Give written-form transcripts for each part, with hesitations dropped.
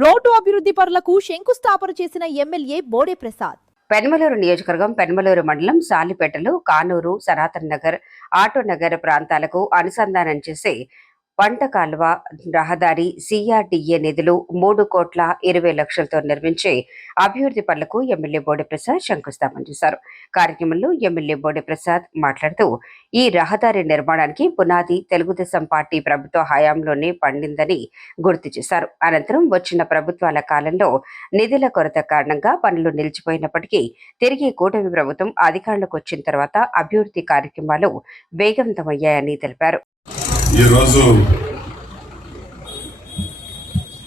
Road అభివృద్ధి పనులకు శంకుస్థాపన చేసిన ఎమ్మెల్యే బోడే ప్రసాద్. పెనమలూరు నియోజకవర్గం పెనమలూరు మండలం సాలిపేటలో కానూరు, సనాతన్ నగర్, ఆటో నగర్ ప్రాంతాలకు అనుసంధానం చేసే పంట కాలువ రహదారి సిఆర్డీఏ నిధులు 3,20,00,000తో నిర్మించే అభివృద్ధి పనులకు ఎమ్మెల్యే బోడే ప్రసాద్ శంకుస్థాపన చేశారు. కార్యక్రమంలో ఎమ్మెల్యే బోడే ప్రసాద్ మాట్లాడుతూ ఈ రహదారి నిర్మాణానికి పునాది తెలుగుదేశం పార్టీ ప్రభుత్వ హయాంలోనే పండిందని గుర్తు చేశారు. అనంతరం వచ్చిన ప్రభుత్వాల కాలంలో నిధుల కొరత కారణంగా పనులు నిలిచిపోయినప్పటికీ తిరిగి కూటమి ప్రభుత్వం అధికారంలోకి వచ్చిన తర్వాత అభివృద్ధి కార్యక్రమాలు వేగవంతమయ్యాయని తెలిపారు. ఈరోజు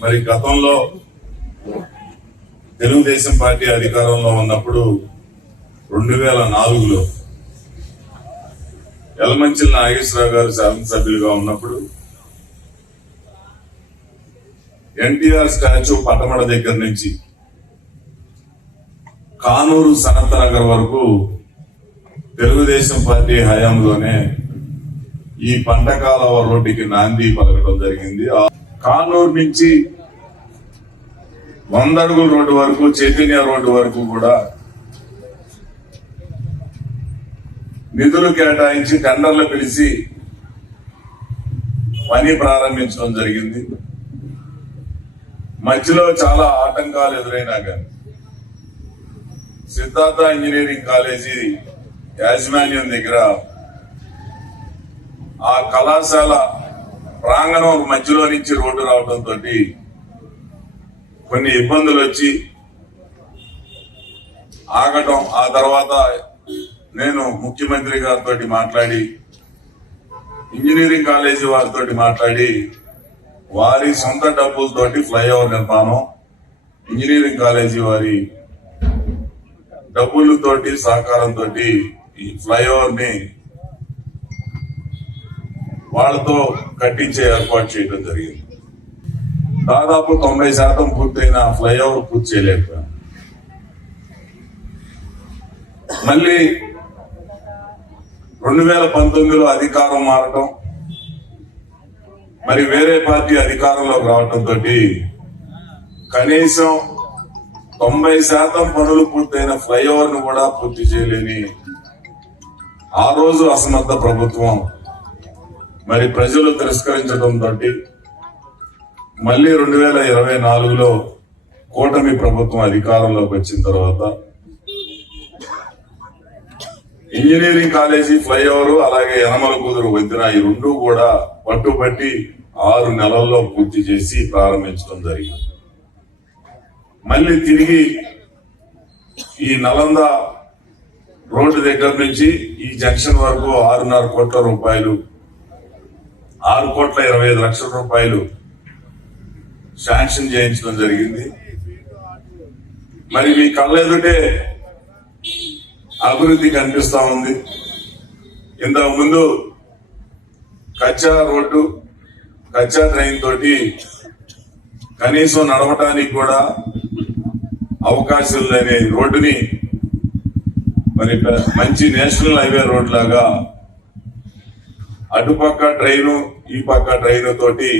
మరి గతంలో తెలుగుదేశం పార్టీ అధికారంలో ఉన్నప్పుడు 2004లో యలమంచిలి నాగేశ్వరరావు గారు శాసనసభ్యులుగా ఉన్నప్పుడు ఎన్టీఆర్ స్టాచ్యూ పట్టమడ దగ్గర నుంచి కానూరు సనత్ నగర్ వరకు తెలుగుదేశం పార్టీ హయాంలోనే ఈ పంట కాలువ రోడ్డుకి నాంది పలకడం జరిగింది. కానూరు నుంచి 100 అడుగుల రోడ్డు వరకు, చైతన్య రోడ్డు వరకు కూడా నిధులు కేటాయించి టెండర్లు పిలిచి పని ప్రారంభించడం జరిగింది. మధ్యలో చాలా ఆటంకాలు ఎదురైనా కానీ సిద్ధార్థ ఇంజనీరింగ్ కాలేజీ యాజమాన్యం దగ్గర ఆ కళాశాల ప్రాంగణం మధ్యలో నుంచి రోడ్డు రావడంతో కొన్ని ఇబ్బందులు వచ్చి ఆగటం. ఆ తర్వాత నేను ముఖ్యమంత్రి గారితో మాట్లాడి ఇంజనీరింగ్ కాలేజీ వారితో మాట్లాడి వారి సొంత డబ్బులతోటి ఫ్లైఓవర్ నిర్మాణం, ఇంజనీరింగ్ కాలేజీ వారి డబ్బులతోటి సహకారంతో ఈ ఫ్లైఓవర్ ని వాళ్ళతో కట్టించే ఏర్పాటు చేయడం జరిగింది. దాదాపు 90% పూర్తయిన ఫ్లైఓవర్ పూర్తి చేయలేకపోయాం. మళ్ళీ 2019లో అధికారం మారటం, మరి వేరే పార్టీ అధికారంలోకి రావడంతో కనీసం 90% పనులు పూర్తయిన ఫ్లైఓవర్ ను కూడా పూర్తి చేయలేని ఆ రోజు అసమర్థ ప్రభుత్వం మరి ప్రజలు తిరస్కరించడంతో మళ్ళీ 2024లో కూటమి ప్రభుత్వం అధికారంలోకి వచ్చిన తర్వాత ఇంజనీరింగ్ కాలేజీ ఫ్లైఓవర్ అలాగే యనమల కుదురు వంతెన ఈ రెండు కూడా పట్టుబట్టి 6 నెలల్లో పూర్తి చేసి ప్రారంభించడం జరిగింది. మళ్ళీ తిరిగి ఈ నలంద రోడ్డు దగ్గర నుంచి ఈ జంక్షన్ వరకు 6.5 కోట్ల రూపాయలు, 6,25,00,000 రూపాయలు శాంక్షన్ చేయించడం జరిగింది. మరి మీ కళ్ళెదుటే అభివృద్ధి కనిపిస్తా ఉంది. ఇంతకు ముందు కచ్చా రోడ్డు, కచ్చా ట్రైన్ తోటి కనీసం నడవటానికి కూడా అవకాశం లేని రోడ్డుని మరి మంచి నేషనల్ హైవే రోడ్ లాగా అటుపక్క ట్రైను ఈ పక్క ట్రైను తోటి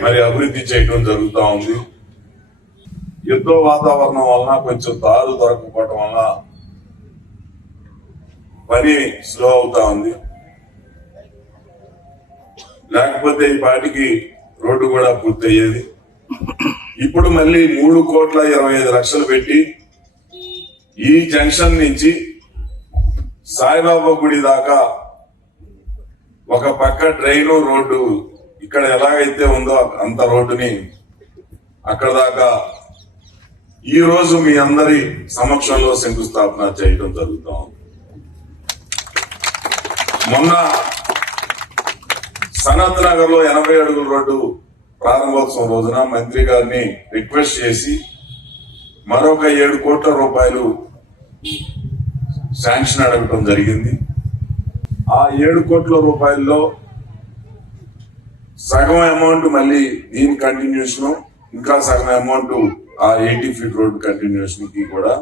మరి అభివృద్ధి చేయడం జరుగుతూ ఉంది. యుద్ధ వాతావరణం వలన కొంచెం దారు దొరకపోవటం వలన పని స్లో అవుతా ఉంది. లేకపోతే ఈ పాటికి రోడ్డు కూడా పూర్తయ్యేది. ఇప్పుడు మళ్ళీ 3,25,00,000 పెట్టి ఈ జంక్షన్ నుంచి సాయిబాబా గుడి దాకా ఒక పక్క ట్రైను రోడ్డు ఇక్కడ ఎలాగైతే ఉందో అంత రోడ్డుని అక్కడ దాకా ఈ రోజు మీ అందరి సమక్షంలో శంకుస్థాపన చేయడం జరుగుతాం. మొన్న సనత్ నగర్ లో 80 అడుగుల రోడ్డు ప్రారంభోత్సవం రోజున మంత్రి గారిని రిక్వెస్ట్ చేసి మరొక 7 కోట్ల రూపాయలు శాంక్షన్ అడగటం జరిగింది. ఆ 7 కోట్ల రూపాయల్లో సగం అమౌంట్ మళ్ళీ దీని కంటిన్యూషన్, ఇంకా సగం అమౌంట్ ఆ 80 ఫీట్ రోడ్ కంటిన్యూషన్ కి కూడా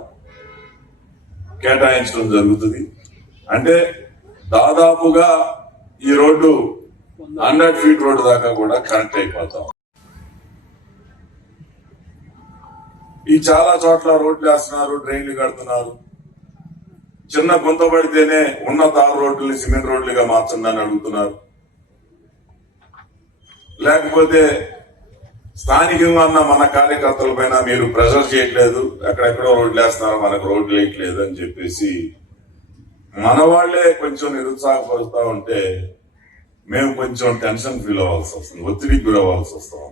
కేటాయించడం జరుగుతుంది. అంటే దాదాపుగా ఈ రోడ్డు 100 ఫీట్ రోడ్డు దాకా కూడా కనెక్ట్ అయిపోతాం. ఈ చాలా చోట్ల రోడ్లు వేస్తున్నారు, డ్రైన్లు కడుతున్నారు. చిన్న గుంత పడితేనే ఉన్న తారు రోడ్లని సిమెంట్ రోడ్లుగా మార్చండి అని అడుగుతున్నారు. లేకపోతే స్థానికంగా ఉన్న మన కార్యకర్తల పైన మీరు ప్రెషర్ చేయట్లేదు, ఎక్కడెక్కడో రోడ్లు వేస్తున్నారు, మనకు రోడ్లు వేయట్లేదు అని చెప్పేసి మన వాళ్లే కొంచెం నిరుత్సాహపరుస్తా ఉంటే మేము కొంచెం టెన్షన్ ఫీల్ అవ్వాల్సి వస్తుంది, ఒత్తిడికి గురవ్వాల్సి వస్తాం.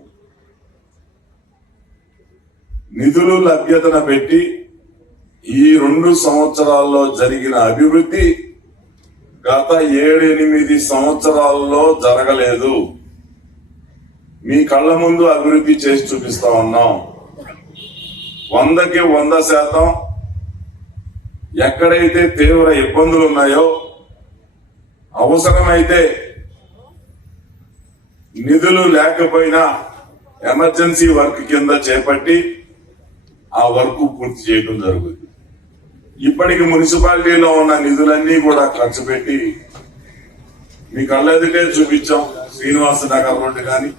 నిధులు లభ్యతన పెట్టి ఈ 2 సంవత్సరాల్లో జరిగిన అభివృద్ధి గత 7-8 సంవత్సరాల్లో జరగలేదు. మీ కళ్ళ ముందు అభివృద్ధి చేసి చూపిస్తా ఉన్నాం. 100కి 100% ఎక్కడైతే తీవ్ర ఇబ్బందులు ఉన్నాయో, అవసరమైతే నిధులు లేకపోయినా ఎమర్జెన్సీ వర్క్ కింద చేపట్టి ఆ వర్క్ పూర్తి చేయడం జరుగుతుంది. ఇప్పటికి మున్సిపాలిటీలో ఉన్న నిధులన్నీ కూడా ఖర్చు పెట్టి మీ కళ్ళెదుటే చూపించాం. శ్రీనివాస నగర్ రోడ్డు కానీ,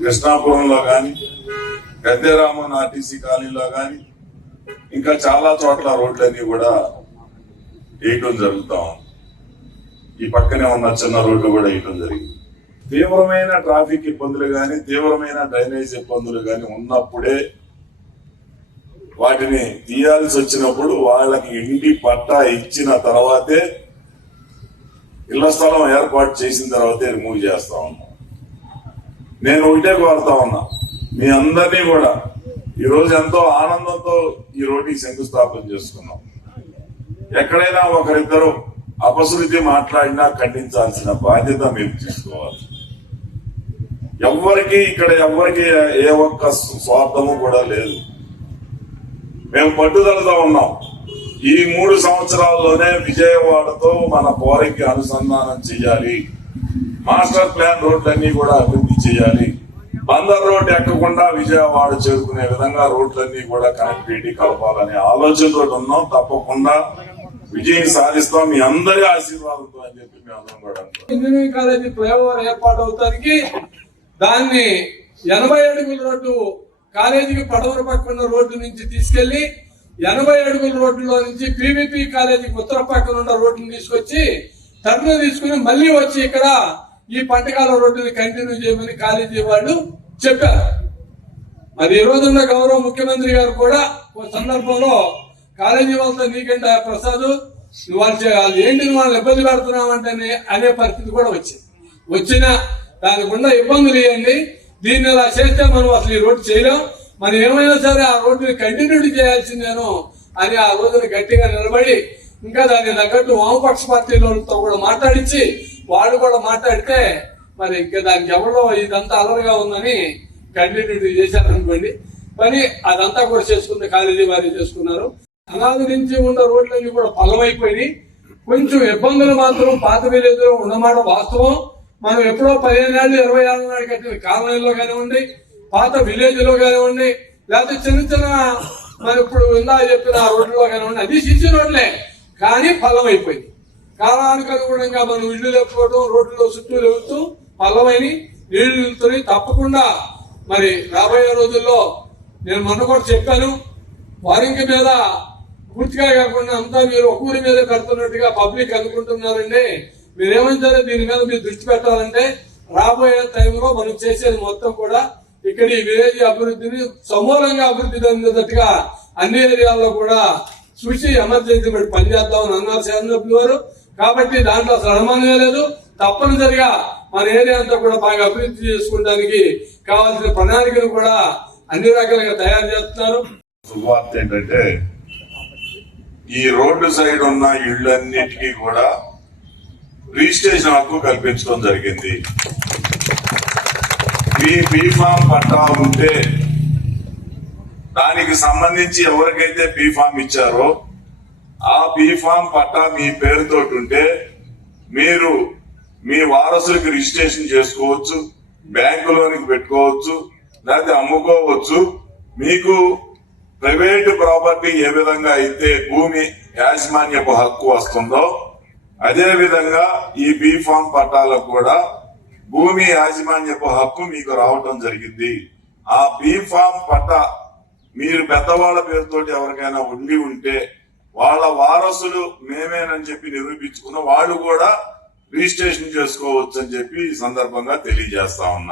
కృష్ణాపురంలో కానీ, పెద్దరామన్ ఆర్టీసీ కాలనీలో కానీ, ఇంకా చాలా చోట్ల రోడ్లన్నీ కూడా వేయటం జరుగుతాం. ఈ పక్కనే ఉన్న చిన్న రోడ్లు కూడా వేయటం జరిగింది. తీవ్రమైన ట్రాఫిక్ ఇబ్బందులు కానీ, తీవ్రమైన డ్రైనేజ్ ఇబ్బందులు కానీ ఉన్నప్పుడే వాటిని తీయాల్సి వచ్చినప్పుడు వాళ్ళకి ఇంటి పట్టా ఇచ్చిన తర్వాతే, ఇళ్ల స్థలం ఏర్పాటు చేసిన తర్వాతే రిమూవ్ చేస్తా ఉన్నాం. నేను ఒకటే కోరుతా ఉన్నా, మీ అందరినీ కూడా ఈరోజు ఎంతో ఆనందంతో ఈ రోడ్డుకి శంకుస్థాపన చేసుకున్నాం. ఎక్కడైనా ఒకరిద్దరు అపశృతి మాట్లాడినా ఖండించాల్సిన బాధ్యత మీరు తీసుకోవాలి. ఎవ్వరికి ఏ ఒక్క స్వార్థము కూడా లేదు. మేము పట్టుదలతో ఉన్నాం. ఈ 3 సంవత్సరాల్లోనే విజయవాడతో మన కోరిక అనుసంధానం చేయాలి. మాస్టర్ ప్లాన్ రోడ్లన్నీ కూడా అభివృద్ధి చేయాలి. బందర్ రోడ్ ఎక్కకుండా విజయవాడ చేరుకునే విధంగా రోడ్లన్నీ కూడా కనెక్టివిటీ కలపాలనే ఆలోచనతో ఉన్నాం. తప్పకుండా విజయం సాధిస్తాం మీ అందరి ఆశీర్వాదంతో అని చెప్పి మేము అందరం కూడా ఇంజనీరింగ్ కాలేజీ ఫ్లైఓవర్ ఏర్పాటు అవుతానికి దాన్ని 80 అడుగుల రోడ్డు కాలేజీకి పడవర పక్కన రోడ్డు నుంచి తీసుకెళ్లి 80 అడుగుల రోడ్డులో నుంచి పీవీపీ కాలేజీకి ఉత్తర పక్కన ఉన్న రోడ్డుని తీసుకొచ్చి టర్న్ తీసుకుని మళ్లీ వచ్చి ఇక్కడ ఈ పంటకాల రోడ్డుని కంటిన్యూ చేయమని కాలేజీ వాళ్ళు చెప్పారు. మరి ఈ రోజున్న గౌరవ ముఖ్యమంత్రి గారు కూడా ఒక సందర్భంలో కాలేజీ వాళ్ళతో నీకంటే ప్రసాద్ వాళ్ళు ఏంటి వాళ్ళు ఇబ్బంది పెడుతున్నామంటే అనే పరిస్థితి కూడా వచ్చిన దానికి ఉన్న ఇబ్బందులు ఇవ్వండి. దీన్ని ఇలా చేస్తే మనం అసలు ఈ రోడ్డు చేయలేం, మనం ఏమైనా సరే ఆ రోడ్డుని కంటిన్యూటీ చేయాల్సిందేను అని ఆ రోజున గట్టిగా నిలబడి ఇంకా దాన్ని తగ్గట్టు వామపక్ష పార్టీలతో కూడా మాట్లాడించి వాళ్ళు కూడా మాట్లాడితే మరి ఇంకా దానికి ఎవరో ఇదంతా అలరగా ఉందని కంటిన్యూటీ చేశారనుకోండి. పని అదంతా కూడా చేసుకుంది కాలేజీ వారి చేసుకున్నారు. అనాది నుంచి ఉన్న రోడ్లన్నీ కూడా పల్లమైపోయి కొంచెం ఇబ్బందులు మాత్రం పాత విలేజ్లో ఉన్నమాట వాస్తవం. మనం ఎప్పుడో 15 ఏళ్ళు 20 ఏళ్ళ నాడు కట్టిన కాలనీలో కానివ్వండి, పాత విలేజ్ లో కానివ్వండి, లేకపోతే చిన్న మరి ఇప్పుడు ఇందా చెప్పిన రోడ్లలో కానివ్వండి, అది సిసి రోడ్లే కానీ పల్లం అయిపోయింది. కాలానికి అనుగుణంగా మనం ఇళ్లు లేకపోవడం, రోడ్లలో చుట్టూ లేవుతూ పల్లమైన నీళ్లు నిలుతున్నాయి. తప్పకుండా మరి రాబోయే రోజుల్లో నేను మొన్న కూడా చెప్పాను, వారింగ్ మీద పూర్తిగా కాకుండా అంతా మీరు ఒక ఊరి మీద కడుతున్నట్టుగా పబ్లిక్ అనుకుంటున్నారండి. మీరేమంటారో దీని మీద మీరు దృష్టి పెట్టాలంటే రాబోయే టైంలో మనం చేసేది మొత్తం కూడా ఇక్కడ ఈ విలేజ్ అభివృద్ధిని సమూలంగా అభివృద్ధి చెందేటట్టుగా అన్ని ఏరియాల్లో కూడా చూసి ఎమర్జెన్సీ పెట్టి పనిచేద్దామని అన్నారు శాసనసభ్యులు వారు. కాబట్టి దాంట్లో అసలు అనుమానమే లేదు. తప్పనిసరిగా మన ఏరియా అంతా కూడా బాగా అభివృద్ధి చేసుకోవడానికి కావాల్సిన ప్రణాళికలు కూడా అన్ని రకాలుగా తయారు చేస్తున్నారు. శుభవార్త ఏంటంటే ఈ రోడ్డు సైడ్ ఉన్న ఇళ్లన్నిటికీ కూడా రిజిస్ట్రేషన్ హక్కు కల్పించడం జరిగింది. మీ బీఫామ్ పట్టా ఉంటే దానికి సంబంధించి ఎవరికైతే బీఫామ్ ఇచ్చారో ఆ బీఫామ్ పట్టా మీ పేరుతో ఉంటే మీరు మీ వారసులకు రిజిస్ట్రేషన్ చేసుకోవచ్చు, బ్యాంకులోనికి పెట్టుకోవచ్చు, లేకపోతే అమ్ముకోవచ్చు. మీకు ప్రైవేట్ ప్రాపర్టీ ఏ విధంగా అయితే భూమి యాజమాన్యపు హక్కు వస్తుందో అదే విధంగా ఈ బీఫామ్ పట్టాలకు కూడా భూమి యాజమాన్యపు హక్కు మీకు రావటం జరిగింది. ఆ బీఫామ్ పట్టా మీరు పెద్దవాళ్ళ పేరుతోటి ఎవరికైనా ఉండి ఉంటే వాళ్ళ వారసులు మేమేనని చెప్పి నిరూపించుకున్న వాళ్ళు కూడా రిజిస్ట్రేషన్ చేసుకోవచ్చు అని చెప్పి ఈ సందర్భంగా తెలియజేస్తా ఉన్నా.